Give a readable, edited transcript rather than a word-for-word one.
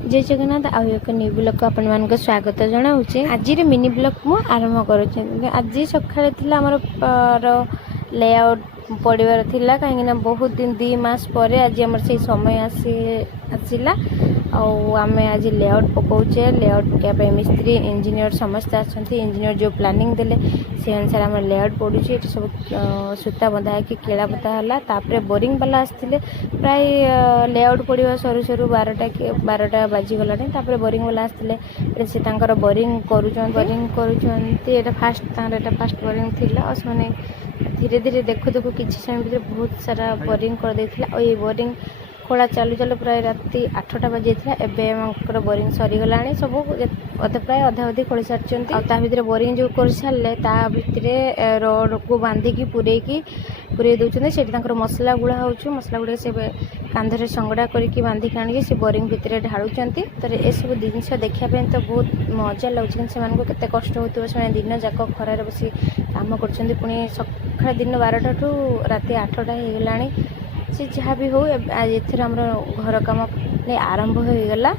जय जगन्नाथ आउ एक न्यू ब्लॉग को आपण मान स्वागत जनाऊे। आज मिनी ब्लॉग मु आरंभ करुँच। आज सकाଳେ थिला हमर लेआउट पड़िबार थिला कहीं बहुत दिन 2 मास पर आज आम से समय आसला आम आज लेआउट पकाउचे। लेआउट पकाइबा मिस्त्री इंजीनियर समस्त आछंती। इंजीनियर जो प्लानिंग देले से अनुसार आम लेआउट पड़ुचे। सब सूता बंधा कि केला बता है। तापर बोरिंग वाला आसते प्राय लेआउट पड़ा सरू सरू 12टा बाजीगला। तापर बोरिंग वाला आसते से बोरिंग कर फास्ट बोरिंग थिला। धीरे धीरे देखु देखु किसी समय भीतर बहुत सारा बोरिंग कर देथिला। और ये बोरिंग खोला चालू चालू प्राय राति 8टा बजे था। एवं बोरिंग सरीगला सब प्राय अधा अधी खोली सारी भर बोरिंग जो कर सारे रड को बांधिकी पूरे दौरान से मसला गुड़ा हो मसला गुड़ा से कांधरे संगड़ा करके बांधिक आनिक से बोरिंग भितर ढालुंट। तो ये सब जिन देखापी तो बहुत मजा लगुच के कष्ट होती से दिन जाक खरार बस कम कर पुणी सका दिन 12टा ठू राति 8टा होगला। से जहाँ भी हो एथर घर कम आरंभ हो गला।